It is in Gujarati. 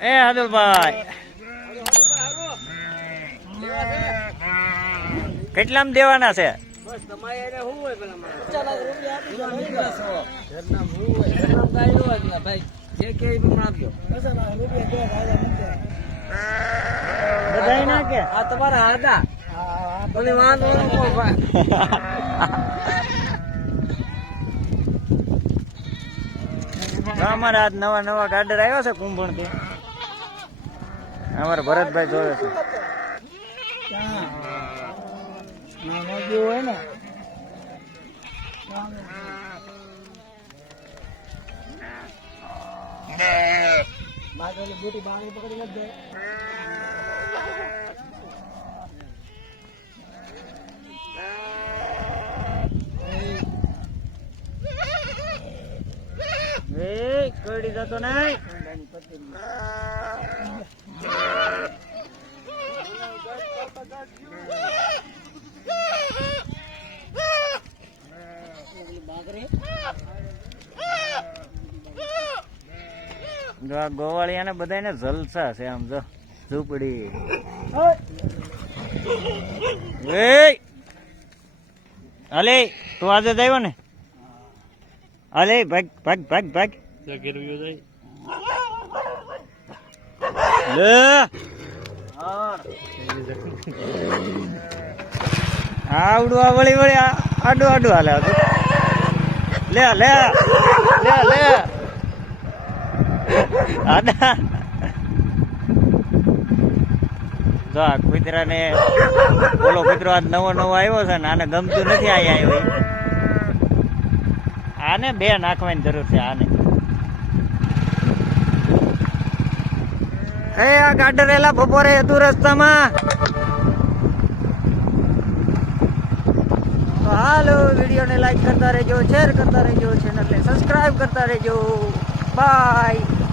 એ હાદુલભાઈ. કેટલામાં દેવાના છે? અમારા નવા નવા ગાર્ડર આવ્યા છે કુંભણથી અમારા ભરતભાઈ જોવે છે. હોય ને એ કડી જતો નહીં. જો આ ગોવાળિયાને બધાને જલસા છે આમ જો ઝૂંપડી. અલે તું આજે જ આવ્યો ને? અલે ભાગ ભાગ ભાગ ભાગ. લે! આવડું આ વળી વળી આ આડું આડું હાલે હતું લે લે. લે લે. આડા જો આ કુતરાને બોલો કૂતરો આજ નવો નવો આવ્યો છે ને આને ગમતું નથી અહીંયા આવ્યો. આને બે નાખવાની જરૂર છે આને. એ આ ગાડરેલા બપોરે હતું રસ્તામાં. હાલો વિડીયોને લાઈક કરતા રહેજો શેર કરતા રહેજો ચેનલને સબસ્ક્રાઈબ કરતા રહેજો. બાય